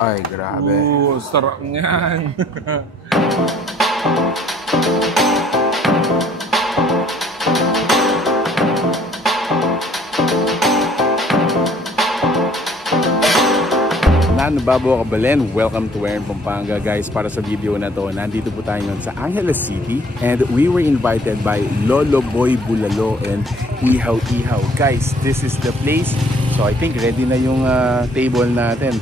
Ay, grabe. Sarap niyan. Babo Kabalen, welcome to Warren, Pampanga. Guys, para sa video na to, nandito po tayo ngayon sa Angeles City and we were invited by Lolo Boy Bulalo and Ihaw Ihaw. Guys, this is the place. So I think ready na yung table natin.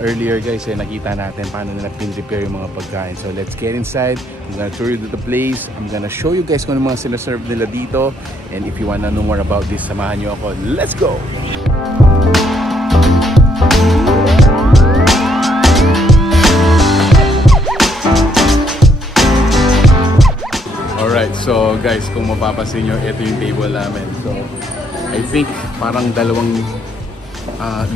Earlier guys, nakita natin paano nila pin-prepare yung mga pagkain. So let's get inside. I'm gonna tour you to the place. I'm gonna show you guys kung ano mga sinaserve nila dito. And if you wanna know more about this, samahan nyo ako. Let's go! Alright, so guys, kung mapapansin nyo, ito yung table namin. So, I think parang dalawang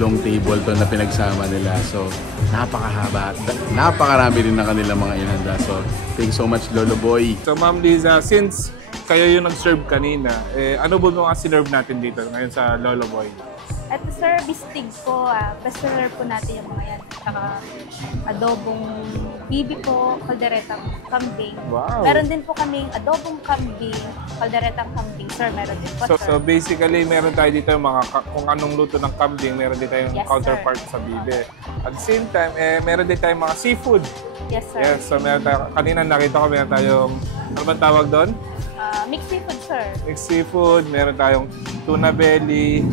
long table to na pinagsama nila. So, napakahaba. Napakarami rin na kanilang mga inhanda. So, thanks so much, Lolo Boy. So, Ma'am Liza, since kayo yung nag-serve kanina, ano ba mga sinerve natin dito ngayon sa Lolo Boy? At sir, bistig po, best seller po natin yung mga yan. Saka adobong bibi po, kalderetang kambing. Wow. Meron din po kaming adobong kambing, kalderetang kambing. Sir, meron din po, So basically, meron tayo dito yung mga, kung anong luto ng kambing, meron din tayong counterpart sa bibi. At the same time, meron din tayong mga seafood. Yes, sir. Yes, so meron tayo, kanina nakita ko, meron tayong, ano ba tawag doon? Mixed seafood, sir. Mixed seafood, meron tayong tuna belly.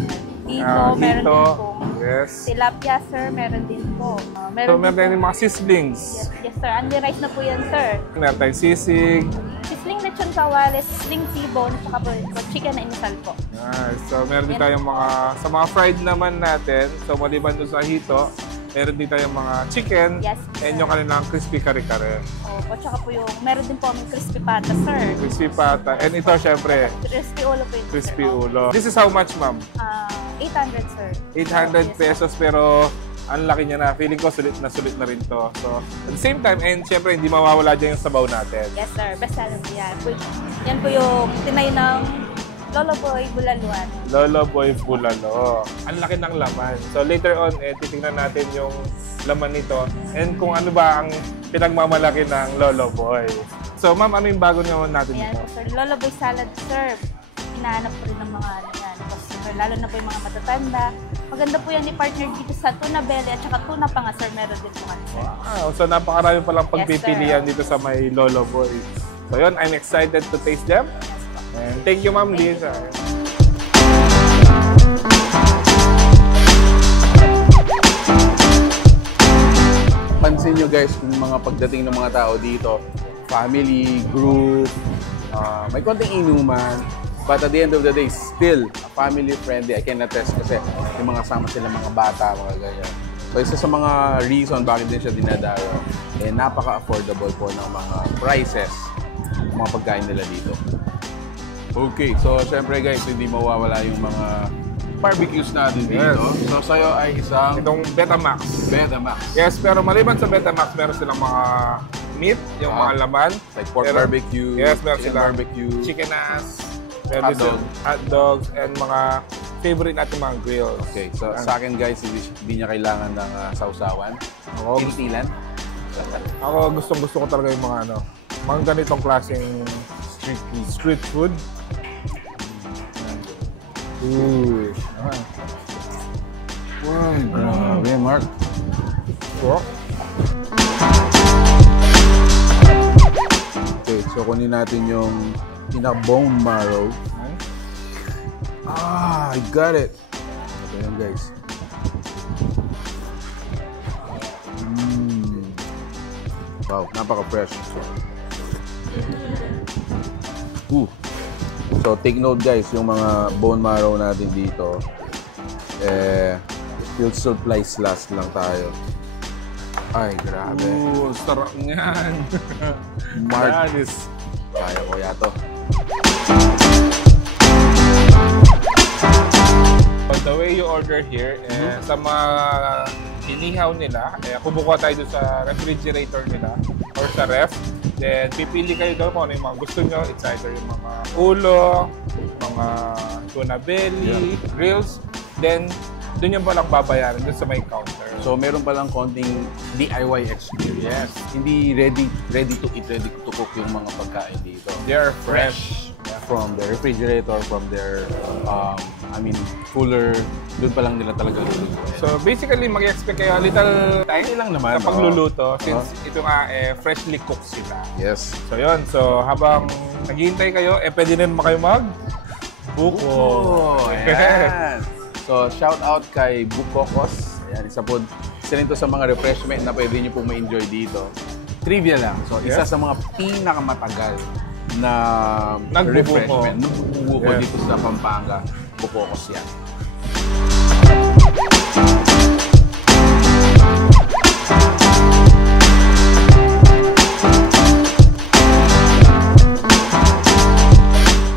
Dito, meron din po. Yes. Tilapia, sir, meron din po. Meron din mga sizzlings. Yes, sir. Under rice na po yan, sir. Meron tayong sisig. Sisling lechon kawali, sisling T-bone, saka po chicken na inasal po. Nice. So meron din tayong mga, sa mga fried naman natin, so maliban doon sa hito, meron din tayong mga chicken, yes, and yung kanilang crispy kare-kare. Opo, tsaka po yung, meron din po aming crispy pata, sir. Crispy pata. And ito, syempre, crispy ulo po yun, crispy sir. ulo. This is how much, ma'am? 800, sir. 800 pesos, pero ang laki niya na. Feeling ko sulit na rin to. So, at the same time, and syempre, hindi mawawala dyan yung sabaw natin. Yes, sir. Best seller po yan. Yan po yung tinay ng Lolo Boy Bulaluan. Lolo Boy Bulalo. Ang laki ng laman. So, later on, titingnan natin yung laman nito and kung ano ba ang pinagmamalaki ng Lolo Boy. So, ma'am, ano yung bago naman natin Ayan, dito? sir. Lolo Boy Salad, sir. Hinahanap po rin ng mga ano yan. Lalo na po yung mga matatanda. Maganda po yan ni partner dito sa tuna belly at saka tuna pa nga, sir. Meron din po nga, sir. Wow. So, napakarami palang pagpipilian dito sa may Lolo Boy. So, yun. I'm excited to taste them. And thank you, Ma'am Liza. Pansin nyo guys, yung mga pagdating ng mga tao dito, family, group, may konting inuman. But at the end of the day, still family friendly. I can attest kasi yung mga sama sila mga bata, mga ganyan. So isa sa mga reason bakit din siya dinadayo, napaka-affordable po ng mga prices, mga pagkain nila dito. Okay, so syempre guys, hindi mawawala yung mga barbecues natin dito. Yes. So sa'yo ay isang itong Betamax. Betamax. Yes, pero maliban sa Betamax, meron silang mga meat, yung mga laman. Like pork barbecue, yes, meron silang barbecue, chicken ass, hot dogs, and mga favorite natin mga grills. Okay, so sa akin guys, hindi niya kailangan ng sausawan. Tintilan. Ako gustong-gusto ko talaga yung mga mga ganitong klaseng street food. Ooh. Wow, grabe, Mark. So, okay, so kunin natin yung bone marrow. I got it. Okay yan guys. Wow, napaka-fresh. So take note guys, yung mga bone marrow natin dito, field supplies last lang tayo. Ay, grabe. Sarap niyan. Mark. Kaya ko yato. The way you order here, sa mga inihaw nila, kumukuha tayo doon sa refrigerator nila or sa ref. Then, pipili kayo doon kung ano yung mga gusto nyo. It's either yung mga ulo, mga tuna belly, grills. Then, doon yung palang babayaran doon sa may counter. So meron palang konting DIY experience. Hindi ready to eat, ready to cook yung mga pagkain dito. They are fresh. From the refrigerator, from their cooler, doon pa lang nila talaga lulutuin. So basically, mag-expect kayo a little time lang naman, sa pagluluto since ito nga freshly cooked sila. Yes. So yun, so habang naghihintay kayo, pwede na naman kayo mag-buko. Ayan. So shout out kay Bukokos. Ayan, isa rin to sa mga refreshment na pwede nyo pong ma-enjoy dito. Trivia lang. So isa sa mga pinakamatagal na refreshment. Nagbubuko dito sa Pampanga. Bukokos yan.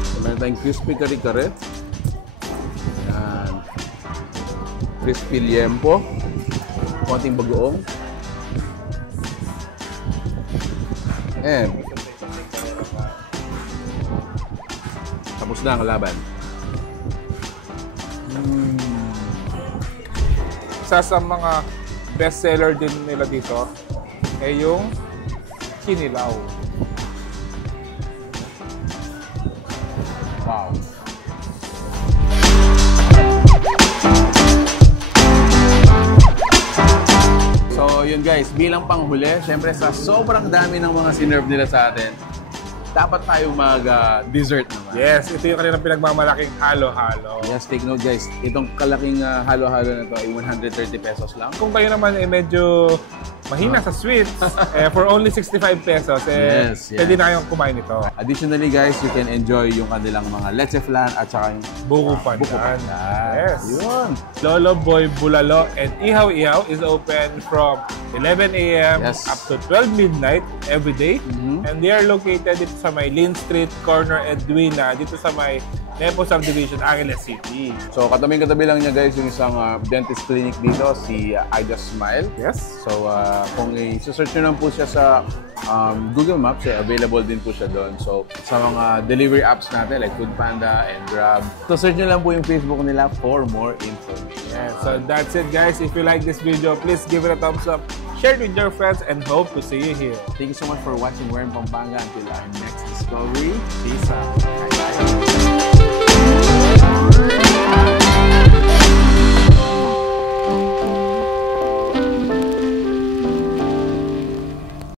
So, meron tayong crispy kare-kare. Yan. Crispy liempo. Konting bagoong. And tapos na ang laban. Isa sa mga best seller din nila dito ay yung kinilaw. Wow. So yun guys, bilang panghuli, syempre sa sobrang dami ng mga sinerve nila sa atin, dapat tayo mag-dessert naman. Yes, ito yung kanilang pinagmamalaking halo-halo. Yes, take note guys, itong kalaking halo-halo na to ay 130 pesos lang. Kung kayo naman medyo mahina sa sweets, for only 65 pesos, Yes, pwede na kayong kumain ito. Additionally guys, you can enjoy yung kanilang mga leche flan at saka yung Buko pandan. buko pandan. Yes. Yun. Lolo Boy Bulalo and Ihaw Ihaw is open from 11 a.m. Yes. up to 12 midnight every day. Mhm. And they are located dito sa may Lynn Street, corner Edwina, dito sa may Nepo Subdivision, Angeles City. So katabi lang niya guys yung isang dentist clinic dito, si Ida Smile. Yes. So kung i-search nyo lang po siya sa Google Maps, available din po siya doon. So sa mga delivery apps natin like Foodpanda and Grab, so search nyo lang po yung Facebook nila for more information. Yeah, so that's it guys. If you like this video, please give it a thumbs up, share it with your friends, and hope to see you here. Thank you so much for watching We're in Pampanga. Until our next discovery. Peace out.